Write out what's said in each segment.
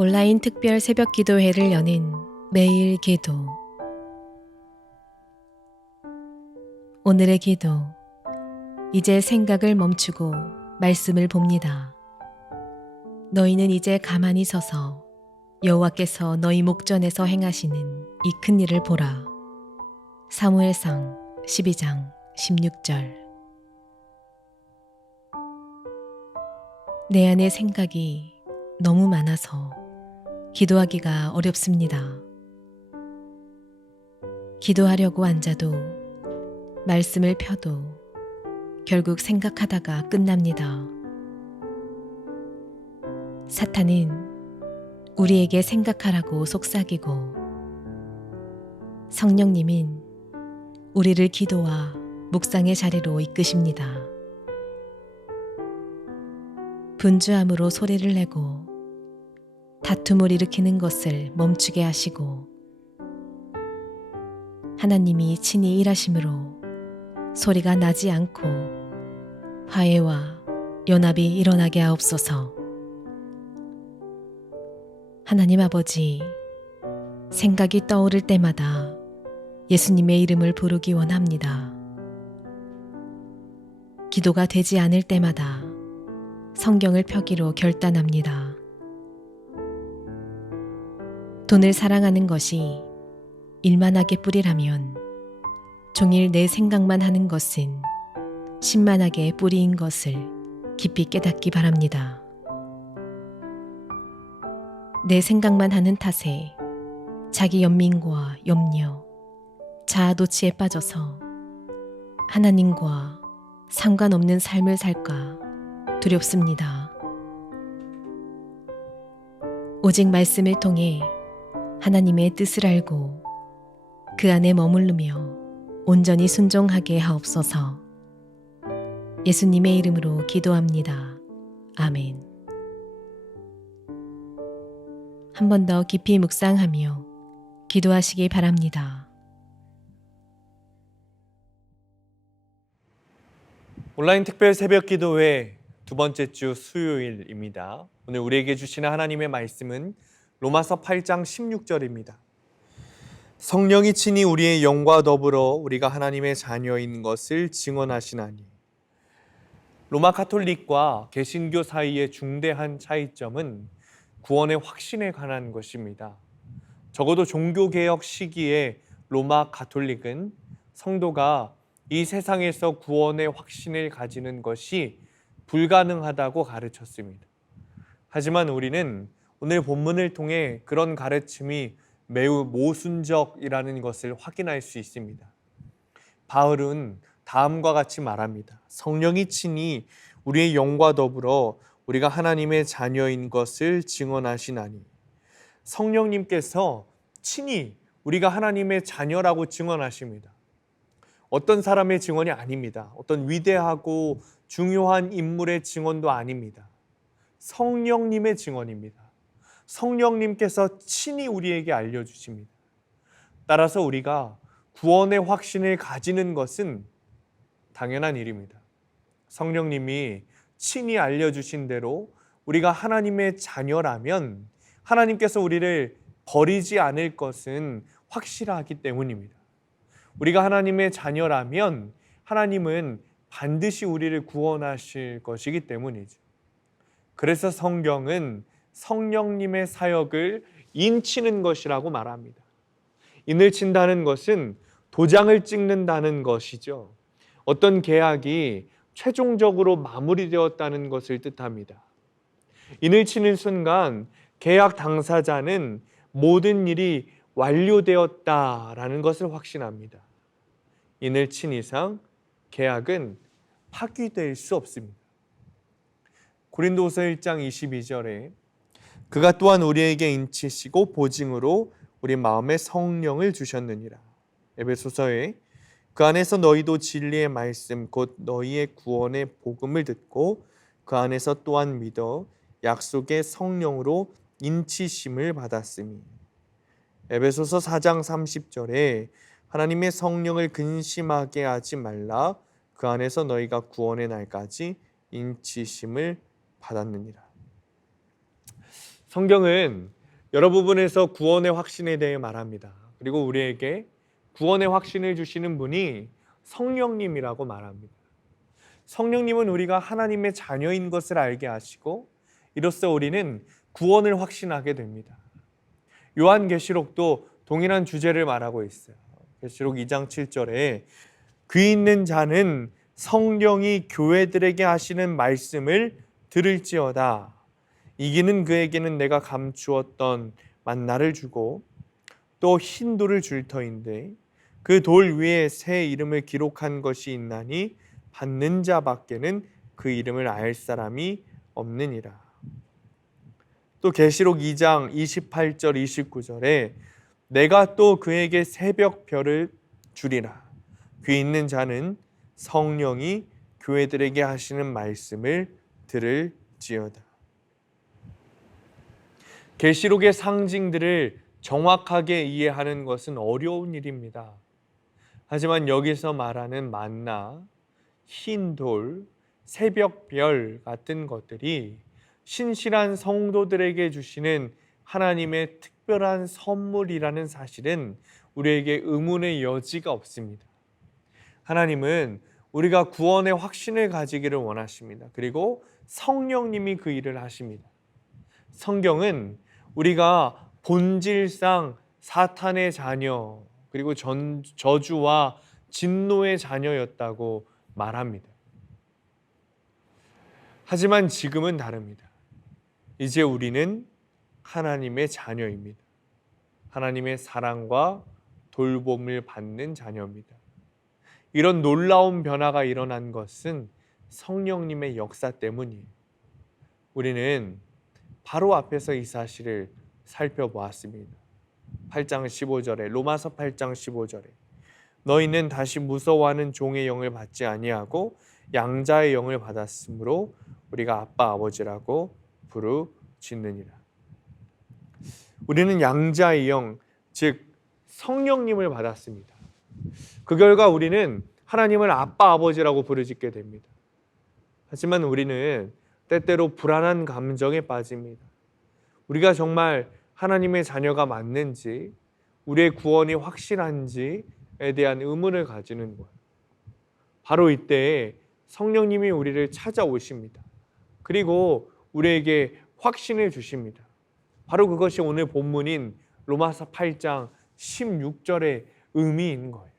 온라인 특별 새벽 기도회를 여는 매일 기도. 오늘의 기도. 이제 생각을 멈추고 말씀을 봅니다. 너희는 이제 가만히 서서 여호와께서 너희 목전에서 행하시는 이 큰 일을 보라. 사무엘상 12장 16절. 내 안에 생각이 너무 많아서 기도하기가 어렵습니다. 기도하려고 앉아도 말씀을 펴도 결국 생각하다가 끝납니다. 사탄은 우리에게 생각하라고 속삭이고 성령님은 우리를 기도와 묵상의 자리로 이끄십니다. 분주함으로 소리를 내고 다툼을 일으키는 것을 멈추게 하시고 하나님이 친히 일하심으로 소리가 나지 않고 화해와 연합이 일어나게 하옵소서. 하나님 아버지, 생각이 떠오를 때마다 예수님의 이름을 부르기 원합니다. 기도가 되지 않을 때마다 성경을 펴기로 결단합니다. 돈을 사랑하는 것이 일만하게 뿌리라면 종일 내 생각만 하는 것은 신만하게 뿌리인 것을 깊이 깨닫기 바랍니다. 내 생각만 하는 탓에 자기 연민과 염려, 자아도취에 빠져서 하나님과 상관없는 삶을 살까 두렵습니다. 오직 말씀을 통해 하나님의 뜻을 알고 그 안에 머무르며 온전히 순종하게 하옵소서. 예수님의 이름으로 기도합니다. 아멘. 한 번 더 깊이 묵상하며 기도하시기 바랍니다. 온라인 특별 새벽 기도회 두 번째 주 수요일입니다. 오늘 우리에게 주시는 하나님의 말씀은 로마서 8장 16절입니다. 성령이 친히 우리의 영과 더불어 우리가 하나님의 자녀인 것을 증언하시나니. 로마 가톨릭과 개신교 사이의 중대한 차이점은 구원의 확신에 관한 것입니다. 적어도 종교개혁 시기에 로마 가톨릭은 성도가 이 세상에서 구원의 확신을 가지는 것이 불가능하다고 가르쳤습니다. 하지만 우리는 오늘 본문을 통해 그런 가르침이 매우 모순적이라는 것을 확인할 수 있습니다. 바울은 다음과 같이 말합니다. 성령이 친히 우리의 영과 더불어 우리가 하나님의 자녀인 것을 증언하시나니. 성령님께서 친히 우리가 하나님의 자녀라고 증언하십니다. 어떤 사람의 증언이 아닙니다. 어떤 위대하고 중요한 인물의 증언도 아닙니다. 성령님의 증언입니다. 성령님께서 친히 우리에게 알려주십니다. 따라서 우리가 구원의 확신을 가지는 것은 당연한 일입니다. 성령님이 친히 알려주신 대로 우리가 하나님의 자녀라면 하나님께서 우리를 버리지 않을 것은 확실하기 때문입니다. 우리가 하나님의 자녀라면 하나님은 반드시 우리를 구원하실 것이기 때문이죠. 그래서 성경은 성령님의 사역을 인치는 것이라고 말합니다. 인을 친다는 것은 도장을 찍는다는 것이죠. 어떤 계약이 최종적으로 마무리되었다는 것을 뜻합니다. 인을 치는 순간 계약 당사자는 모든 일이 완료되었다라는 것을 확신합니다. 인을 친 이상 계약은 파기될 수 없습니다. 고린도후서 1장 22절에 그가 또한 우리에게 인치시고 보증으로 우리 마음에 성령을 주셨느니라. 에베소서에 그 안에서 너희도 진리의 말씀 곧 너희의 구원의 복음을 듣고 그 안에서 또한 믿어 약속의 성령으로 인치심을 받았으니. 에베소서 4장 30절에 하나님의 성령을 근심하게 하지 말라. 그 안에서 너희가 구원의 날까지 인치심을 받았느니라. 성경은 여러 부분에서 구원의 확신에 대해 말합니다. 그리고 우리에게 구원의 확신을 주시는 분이 성령님이라고 말합니다. 성령님은 우리가 하나님의 자녀인 것을 알게 하시고 이로써 우리는 구원을 확신하게 됩니다. 요한계시록도 동일한 주제를 말하고 있어요. 계시록 2장 7절에 귀 있는 자는 성령이 교회들에게 하시는 말씀을 들을지어다. 이기는 그에게는 내가 감추었던 만나를 주고 또 흰 돌을 줄 터인데 그 돌 위에 새 이름을 기록한 것이 있나니 받는 자밖에는 그 이름을 알 사람이 없느니라. 또 계시록 2장 28절 29절에 내가 또 그에게 새벽 별을 주리라. 귀 있는 자는 성령이 교회들에게 하시는 말씀을 들을지어다. 계시록의 상징들을 정확하게 이해하는 것은 어려운 일입니다. 하지만 여기서 말하는 만나, 흰 돌, 새벽 별 같은 것들이 신실한 성도들에게 주시는 하나님의 특별한 선물이라는 사실은 우리에게 의문의 여지가 없습니다. 하나님은 우리가 구원의 확신을 가지기를 원하십니다. 그리고 성령님이 그 일을 하십니다. 성경은 우리가 본질상 사탄의 자녀 그리고 저주와 진노의 자녀였다고 말합니다. 하지만 지금은 다릅니다. 이제 우리는 하나님의 자녀입니다. 하나님의 사랑과 돌봄을 받는 자녀입니다. 이런 놀라운 변화가 일어난 것은 성령님의 역사 때문이에요. 우리는 바로 앞에서 이 사실을 살펴보았습니다. 8장 15절에 로마서 8장 15절에 너희는 다시 무서워하는 종의 영을 받지 아니하고 양자의 영을 받았으므로 우리가 아빠 아버지라고 부르짖느니라. 우리는 양자의 영, 즉 성령님을 받았습니다. 그 결과 우리는 하나님을 아빠 아버지라고 부르짖게 됩니다. 하지만 우리는 때때로 불안한 감정에 빠집니다. 우리가 정말 하나님의 자녀가 맞는지, 우리의 구원이 확실한지에 대한 의문을 가지는 거예요. 바로 이때 성령님이 우리를 찾아오십니다. 그리고 우리에게 확신을 주십니다. 바로 그것이 오늘 본문인 로마서 8장 16절의 의미인 거예요.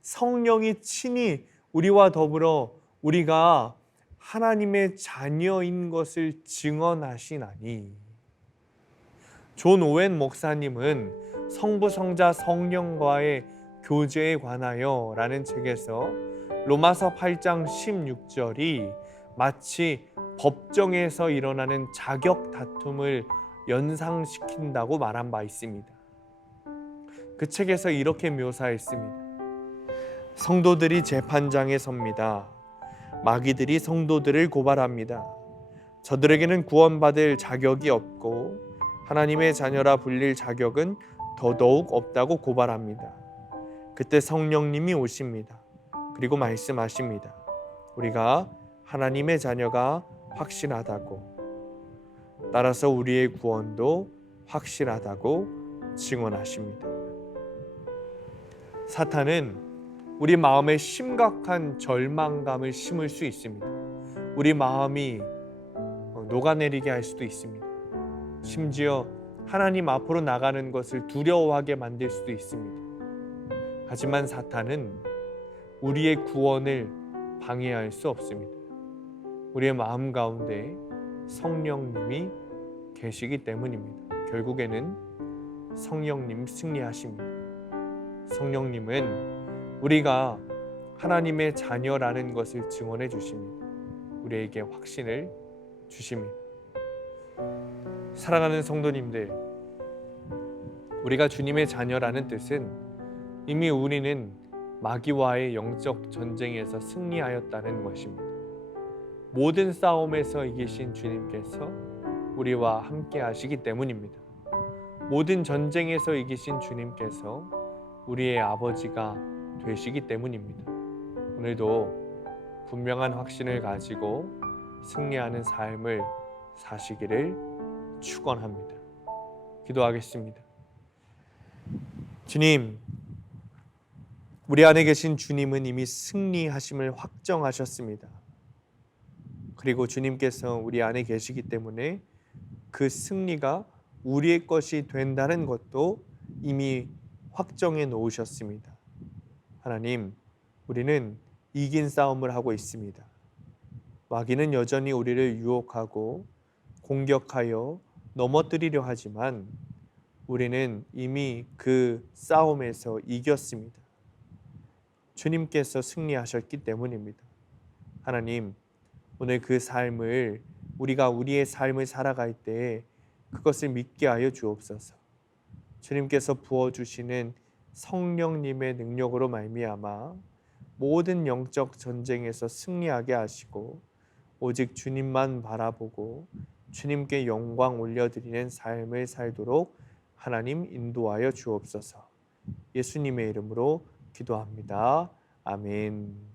성령이 친히 우리와 더불어 우리가 하나님의 자녀인 것을 증언하시나니. 존 오웬 목사님은 성부, 성자, 성령과의 교제에 관하여 라는 책에서 로마서 8장 16절이 마치 법정에서 일어나는 자격 다툼을 연상시킨다고 말한 바 있습니다. 그 책에서 이렇게 묘사했습니다. 성도들이 재판장에 섭니다. 마귀들이 성도들을 고발합니다. 저들에게는 구원받을 자격이 없고 하나님의 자녀라 불릴 자격은 더더욱 없다고 고발합니다. 그때 성령님이 오십니다. 그리고 말씀하십니다. 우리가 하나님의 자녀가 확실하다고, 따라서 우리의 구원도 확실하다고 증언하십니다. 사탄은 우리 마음에 심각한 절망감을 심을 수 있습니다. 우리 마음이 녹아내리게 할 수도 있습니다. 심지어 하나님 앞으로 나가는 것을 두려워하게 만들 수도 있습니다. 하지만 사탄은 우리의 구원을 방해할 수 없습니다. 우리의 마음 가운데 성령님이 계시기 때문입니다. 결국에는 성령님 승리하십니다. 성령님은 우리가 하나님의 자녀라는 것을 증언해 주십니다. 우리에게 확신을 주십니다. 사랑하는 성도님들, 우리가 주님의 자녀라는 뜻은 이미 우리는 마귀와의 영적 전쟁에서 승리하였다는 것입니다. 모든 싸움에서 이기신 주님께서 우리와 함께 하시기 때문입니다. 모든 전쟁에서 이기신 주님께서 우리의 아버지가 되시기 때문입니다. 오늘도 분명한 확신을 가지고 승리하는 삶을 사시기를 축원합니다. 기도하겠습니다. 주님, 우리 안에 계신 주님은 이미 승리하심을 확정하셨습니다. 그리고 주님께서 우리 안에 계시기 때문에 그 승리가 우리의 것이 된다는 것도 이미 확정해 놓으셨습니다. 하나님, 우리는 이긴 싸움을 하고 있습니다. 마귀는 여전히 우리를 유혹하고 공격하여 넘어뜨리려 하지만 우리는 이미 그 싸움에서 이겼습니다. 주님께서 승리하셨기 때문입니다. 하나님, 오늘 그 삶을 우리가 우리의 삶을 살아갈 때 그것을 믿게 하여 주옵소서. 주님께서 부어주시는 성령님의 능력으로 말미암아 모든 영적 전쟁에서 승리하게 하시고 오직 주님만 바라보고 주님께 영광 올려드리는 삶을 살도록 하나님 인도하여 주옵소서. 예수님의 이름으로 기도합니다. 아멘.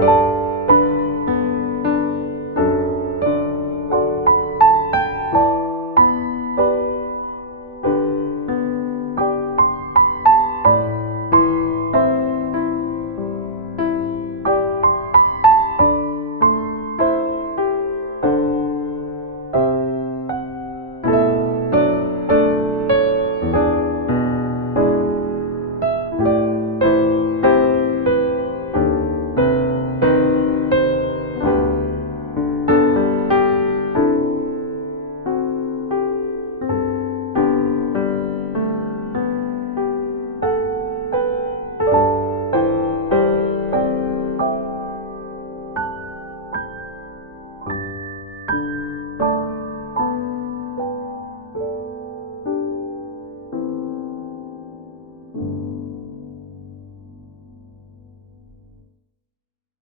아멘.